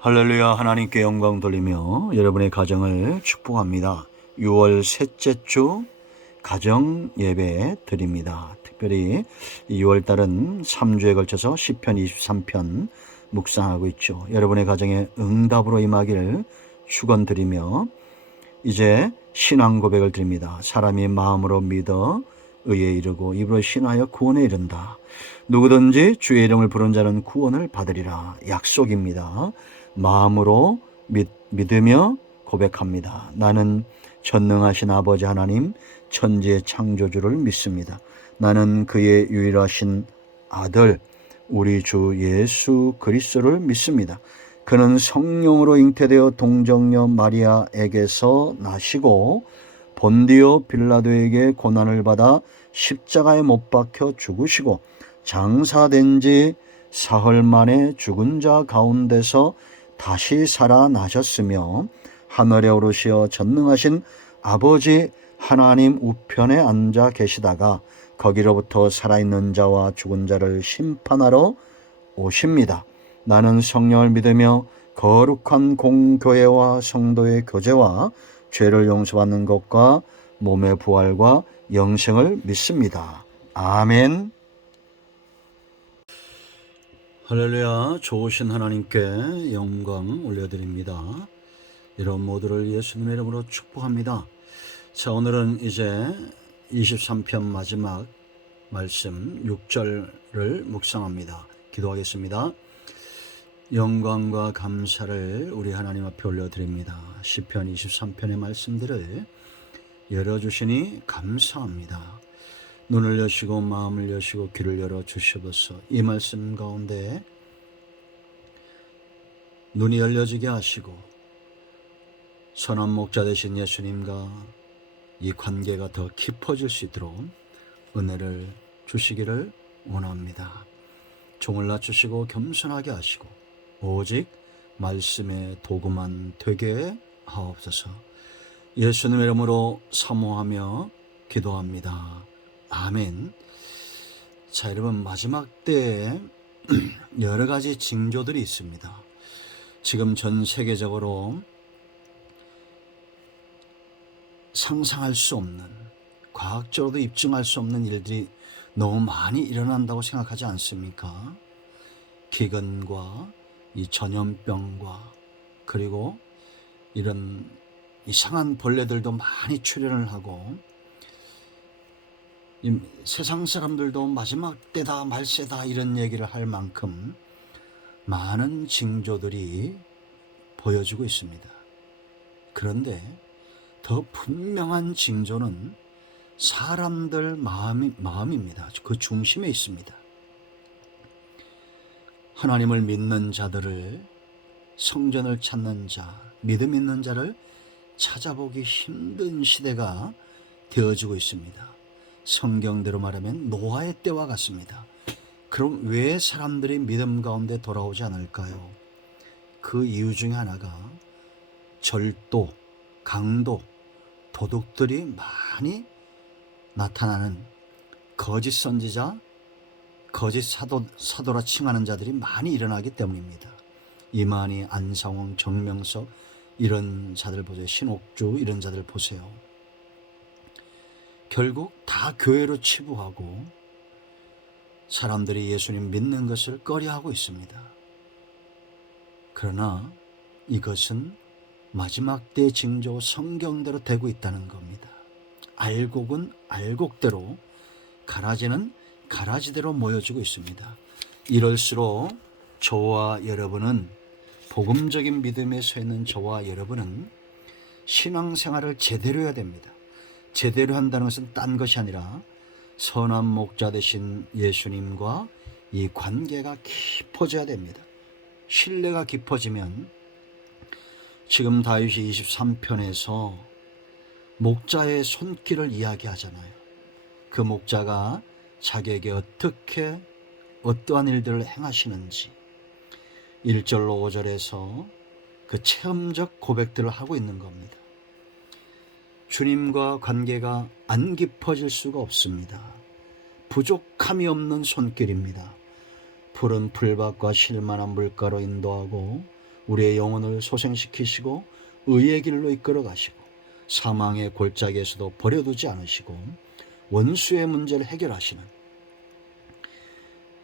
할렐루야. 하나님께 영광 돌리며 여러분의 가정을 축복합니다. 6월 셋째 주 가정 예배 드립니다. 특별히 6월 달은 3주에 걸쳐서 시편 23편 묵상하고 있죠. 여러분의 가정에 응답으로 임하기를 축원드리며 이제 신앙 고백을 드립니다. 사람이 마음으로 믿어 의에 이르고 입으로 신하여 구원에 이른다. 누구든지 주의 이름을 부른 자는 구원을 받으리라. 약속입니다. 마음으로 믿으며 고백합니다. 나는 전능하신 아버지 하나님 천지의 창조주를 믿습니다. 나는 그의 유일하신 아들 우리 주 예수 그리스도를 믿습니다. 그는 성령으로 잉태되어 동정녀 마리아에게서 나시고 본디오 빌라도에게 고난을 받아 십자가에 못 박혀 죽으시고 장사된 지 사흘 만에 죽은 자 가운데서 다시 살아나셨으며 하늘에 오르시어 전능하신 아버지 하나님 우편에 앉아 계시다가 거기로부터 살아있는 자와 죽은 자를 심판하러 오십니다. 나는 성령을 믿으며 거룩한 공교회와 성도의 교제와 죄를 용서받는 것과 몸의 부활과 영생을 믿습니다. 아멘. 할렐루야. 좋으신 하나님께 영광 올려드립니다. 여러분 모두를 예수님의 이름으로 축복합니다. 자, 오늘은 이제 23편 마지막 말씀 6절을 묵상합니다. 기도하겠습니다. 영광과 감사를 우리 하나님 앞에 올려드립니다. 시편 23편의 말씀들을 열어주시니 감사합니다. 눈을 여시고 마음을 여시고 귀를 열어 주시옵소서. 이 말씀 가운데 눈이 열려지게 하시고 선한 목자 되신 예수님과 이 관계가 더 깊어질 수 있도록 은혜를 주시기를 원합니다. 종을 낮추시고 겸손하게 하시고 오직 말씀의 도구만 되게 하옵소서. 예수님의 이름으로 사모하며 기도합니다. 아멘. 자, 여러분 마지막 때에 여러 가지 징조들이 있습니다. 지금 전 세계적으로 상상할 수 없는, 과학적으로도 입증할 수 없는 일들이 너무 많이 일어난다고 생각하지 않습니까? 기근과 이 전염병과 그리고 이런 이상한 벌레들도 많이 출현을 하고 이 세상 사람들도 마지막 때다 말세다 이런 얘기를 할 만큼 많은 징조들이 보여지고 있습니다. 그런데 더 분명한 징조는 사람들 마음입니다. 그 중심에 있습니다. 하나님을 믿는 자들을, 성전을 찾는 자, 믿음 있는 자를 찾아보기 힘든 시대가 되어지고 있습니다. 성경대로 말하면 노아의 때와 같습니다. 그럼 왜 사람들이 믿음 가운데 돌아오지 않을까요? 그 이유 중에 하나가 절도, 강도, 도둑들이 많이 나타나는 거짓 선지자, 거짓 사도라 칭하는 자들이 많이 일어나기 때문입니다. 이만희, 안상홍, 정명석 이런 자들 보세요. 신옥주 이런 자들 보세요. 결국 다 교회로 치부하고 사람들이 예수님 믿는 것을 꺼려하고 있습니다. 그러나 이것은 마지막 때 징조 성경대로 되고 있다는 겁니다. 알곡은 알곡대로, 가라지는 가라지대로 모여지고 있습니다. 이럴수록 저와 여러분은, 복음적인 믿음에 서 있는 저와 여러분은 신앙생활을 제대로 해야 됩니다. 제대로 한다는 것은 딴 것이 아니라 선한 목자 되신 예수님과 이 관계가 깊어져야 됩니다. 신뢰가 깊어지면 지금 다윗이 23편에서 목자의 손길을 이야기하잖아요. 그 목자가 자기에게 어떻게 어떠한 일들을 행하시는지 1절로 5절에서 그 체험적 고백들을 하고 있는 겁니다. 주님과 관계가 안 깊어질 수가 없습니다. 부족함이 없는 손길입니다. 푸른 풀밭과 실만한 물가로 인도하고 우리의 영혼을 소생시키시고 의의 길로 이끌어 가시고 사망의 골짜기에서도 버려두지 않으시고 원수의 문제를 해결하시는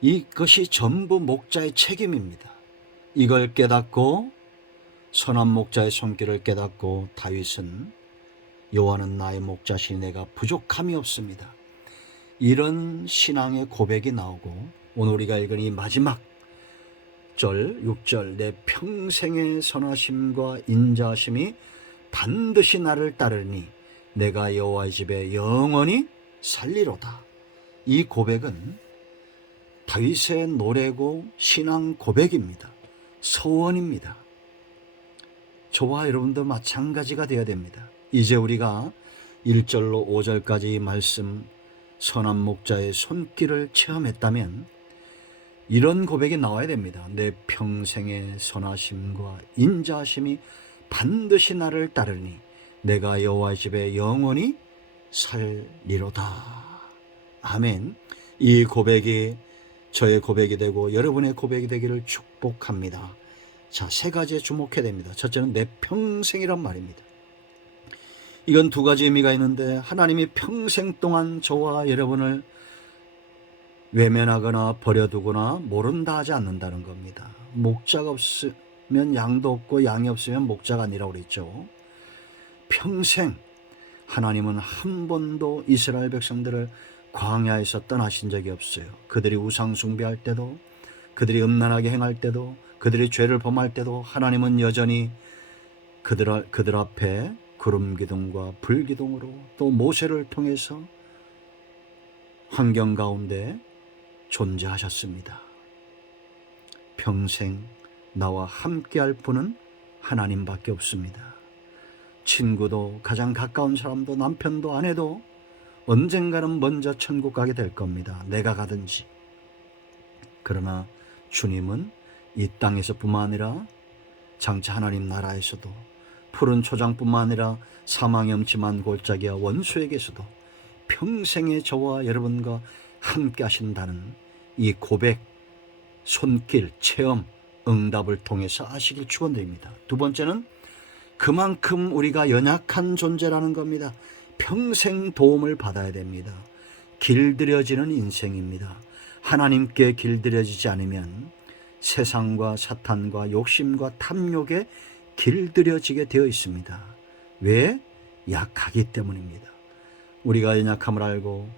이것이 전부 목자의 책임입니다. 이걸 깨닫고 선한 목자의 손길을 깨닫고 다윗은 여호와는 나의 목자시니 내가 부족함이 없습니다. 이런 신앙의 고백이 나오고 오늘 우리가 읽은 이 마지막 6절 내 평생의 선하심과 인자하심이 반드시 나를 따르니 내가 여호와의 집에 영원히 살리로다. 이 고백은 다윗의 노래고 신앙 고백입니다. 소원입니다. 저와 여러분도 마찬가지가 되어야 됩니다. 이제 우리가 1절로 5절까지 말씀 선한 목자의 손길을 체험했다면 이런 고백이 나와야 됩니다. 내 평생의 선하심과 인자하심이 반드시 나를 따르니 내가 여호와의 집에 영원히 살리로다. 아멘. 이 고백이 저의 고백이 되고 여러분의 고백이 되기를 축복합니다. 자, 세 가지에 주목해야 됩니다. 첫째는 내 평생이란 말입니다. 이건 두 가지 의미가 있는데 하나님이 평생 동안 저와 여러분을 외면하거나 버려두거나 모른다 하지 않는다는 겁니다. 목자가 없으면 양도 없고 양이 없으면 목자가 아니라고 그랬죠. 평생 하나님은 한 번도 이스라엘 백성들을 광야에서 떠나신 적이 없어요. 그들이 우상 숭배할 때도 그들이 음란하게 행할 때도 그들이 죄를 범할 때도 하나님은 여전히 그들 앞에 구름 기둥과 불 기둥으로 또 모세를 통해서 환경 가운데 존재하셨습니다. 평생 나와 함께할 분은 하나님밖에 없습니다. 친구도 가장 가까운 사람도 남편도 아내도 언젠가는 먼저 천국 가게 될 겁니다. 내가 가든지. 그러나 주님은 이 땅에서뿐만 아니라 장차 하나님 나라에서도 푸른 초장뿐만 아니라 사망의 엄침한 골짜기와 원수에게서도 평생의 저와 여러분과 함께 하신다는 이 고백, 손길, 체험, 응답을 통해서 아시길 축원드립니다. 두 번째는 그만큼 우리가 연약한 존재라는 겁니다. 평생 도움을 받아야 됩니다. 길들여지는 인생입니다. 하나님께 길들여지지 않으면 세상과 사탄과 욕심과 탐욕에 길들여지게 되어 있습니다. 왜? 약하기 때문입니다. 우리가 연약함을 알고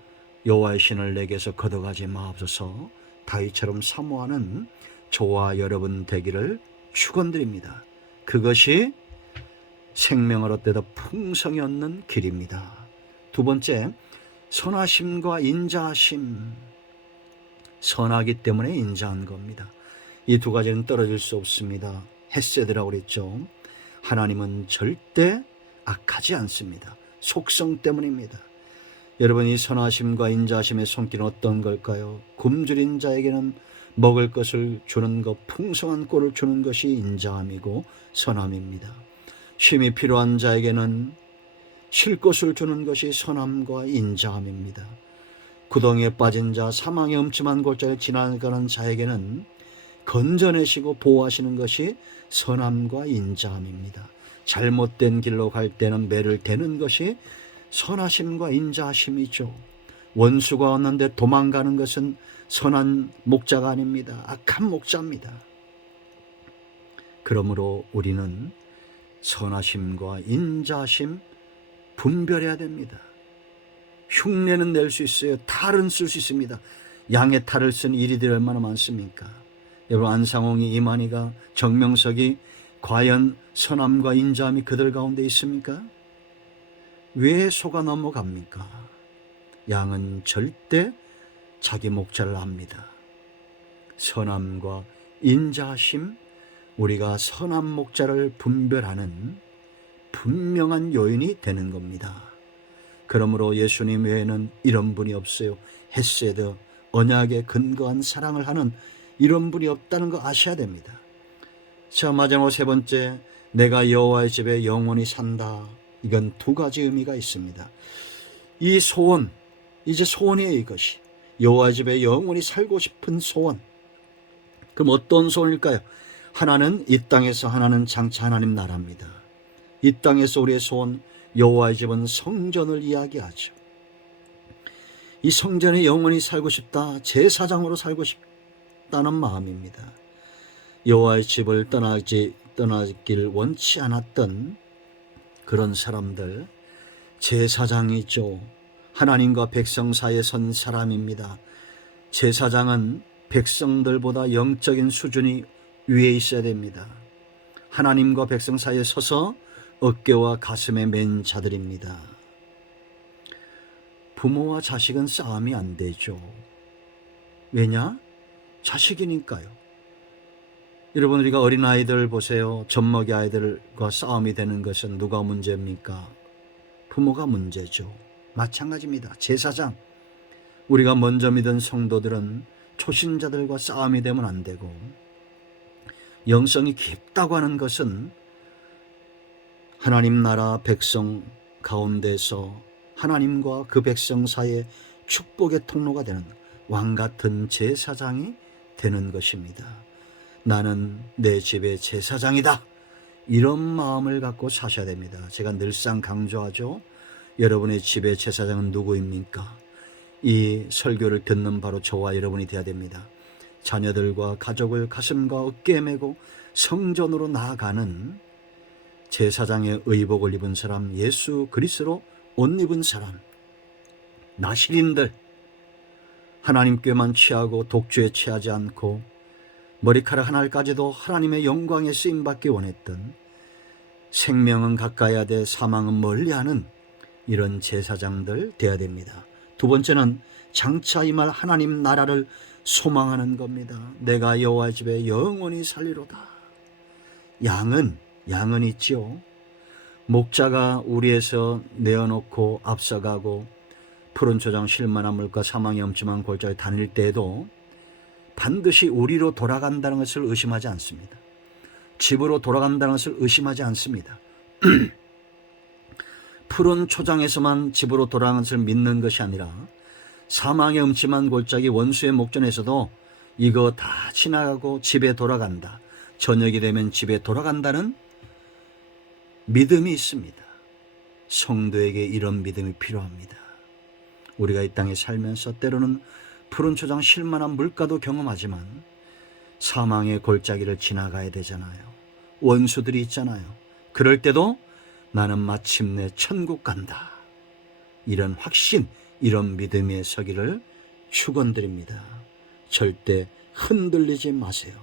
여호와의 신을 내게서 걷어가지 마옵소서. 다윗처럼 사모하는 저와 여러분 되기를 축원드립니다. 그것이 생명을 얻되다 풍성히 얻는 길입니다. 두 번째, 선하심과 인자하심. 선하기 때문에 인자한 겁니다. 이 두 가지는 떨어질 수 없습니다. 헤세드라고 그랬죠. 하나님은 절대 악하지 않습니다. 속성 때문입니다. 여러분, 이 선하심과 인자하심의 손길은 어떤 걸까요? 굶주린 자에게는 먹을 것을 주는 것, 풍성한 꼴을 주는 것이 인자함이고 선함입니다. 쉼이 필요한 자에게는 쉴 곳을 주는 것이 선함과 인자함입니다. 구덩이에 빠진 자, 사망의 엄침한 골짜기를 지나가는 자에게는 건져내시고 보호하시는 것이 선함과 인자함입니다. 잘못된 길로 갈 때는 매를 대는 것이 선하심과 인자하심이죠. 원수가 왔는데 도망가는 것은 선한 목자가 아닙니다. 악한 목자입니다. 그러므로 우리는 선하심과 인자하심 분별해야 됩니다. 흉내는 낼 수 있어요. 탈은 쓸 수 있습니다. 양의 탈을 쓴 이리들이 얼마나 많습니까? 여러분, 안상홍이, 이만희가, 정명석이 과연 선함과 인자함이 그들 가운데 있습니까? 왜 속아 넘어갑니까? 양은 절대 자기 목자를 압니다. 선함과 인자하심, 우리가 선한 목자를 분별하는 분명한 요인이 되는 겁니다. 그러므로 예수님 외에는 이런 분이 없어요. 헤세드, 언약에 근거한 사랑을 하는 이런 분이 없다는 거 아셔야 됩니다. 자, 마지막 세 번째, 내가 여호와의 집에 영원히 산다. 이건 두 가지 의미가 있습니다. 이 소원, 이제 소원이에요. 이것이 여호와의 집에 영원히 살고 싶은 소원. 그럼 어떤 소원일까요? 하나는 이 땅에서, 하나는 장차 하나님 나라입니다. 이 땅에서 우리의 소원, 여호와의 집은 성전을 이야기하죠. 이 성전에 영원히 살고 싶다, 제사장으로 살고 싶다는 마음입니다. 여호와의 집을 떠나길 원치 않았던 그런 사람들, 제사장이죠. 하나님과 백성 사이에 선 사람입니다. 제사장은 백성들보다 영적인 수준이 위에 있어야 됩니다. 하나님과 백성 사이에 서서 어깨와 가슴에 맨 자들입니다. 부모와 자식은 싸움이 안 되죠. 왜냐? 자식이니까요. 여러분, 우리가 어린아이들 보세요. 젖먹이 아이들과 싸움이 되는 것은 누가 문제입니까? 부모가 문제죠. 마찬가지입니다. 제사장, 우리가 먼저 믿은 성도들은 초신자들과 싸움이 되면 안 되고, 영성이 깊다고 하는 것은 하나님 나라 백성 가운데서 하나님과 그 백성 사이에 축복의 통로가 되는 왕같은 제사장이 되는 것입니다. 나는 내 집의 제사장이다, 이런 마음을 갖고 사셔야 됩니다. 제가 늘상 강조하죠. 여러분의 집의 제사장은 누구입니까? 이 설교를 듣는 바로 저와 여러분이 되어야 됩니다. 자녀들과 가족을 가슴과 어깨에 메고 성전으로 나아가는 제사장의 의복을 입은 사람, 예수 그리스도로 옷 입은 사람, 나실인들, 하나님께만 취하고 독주에 취하지 않고 머리카락 하나까지도 하나님의 영광에 쓰임받기 원했던, 생명은 가까이 하되 사망은 멀리하는 이런 제사장들 되어야 됩니다. 두 번째는 장차 임할 하나님 나라를 소망하는 겁니다. 내가 여호와의 집에 영원히 살리로다. 양은 있지요. 목자가 우리에서 내어놓고 앞서가고 푸른 초장 실만한 물과 사망의 엄침한 골짜기 다닐 때에도 반드시 우리로 돌아간다는 것을 의심하지 않습니다. 집으로 돌아간다는 것을 의심하지 않습니다. 푸른 초장에서만 집으로 돌아가는 것을 믿는 것이 아니라 사망의 음침한 골짜기 원수의 목전에서도 이거 다 지나가고 집에 돌아간다, 저녁이 되면 집에 돌아간다는 믿음이 있습니다. 성도에게 이런 믿음이 필요합니다. 우리가 이 땅에 살면서 때로는 푸른 초장 쉴만한 물가도 경험하지만 사망의 골짜기를 지나가야 되잖아요. 원수들이 있잖아요. 그럴 때도 나는 마침내 천국 간다, 이런 확신, 이런 믿음에 서기를 축원드립니다. 절대 흔들리지 마세요.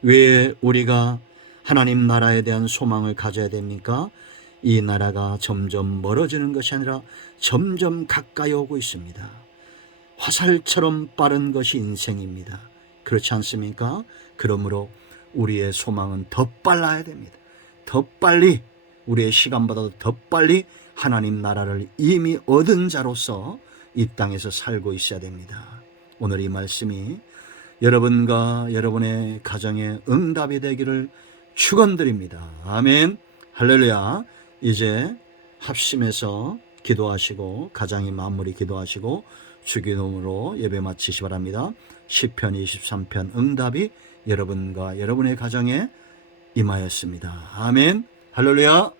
왜 우리가 하나님 나라에 대한 소망을 가져야 됩니까? 이 나라가 점점 멀어지는 것이 아니라 점점 가까이 오고 있습니다. 화살처럼 빠른 것이 인생입니다. 그렇지 않습니까? 그러므로 우리의 소망은 더 빨라야 됩니다. 더 빨리, 우리의 시간보다도 더 빨리 하나님 나라를 이미 얻은 자로서 이 땅에서 살고 있어야 됩니다. 오늘 이 말씀이 여러분과 여러분의 가정에 응답이 되기를 축원드립니다. 아멘. 할렐루야. 이제 합심해서 기도하시고 가장이 마무리 기도하시고 주기도문으로 예배 마치시 바랍니다. 시편 23편 응답이 여러분과 여러분의 가정에 임하였습니다. 아멘. 할렐루야.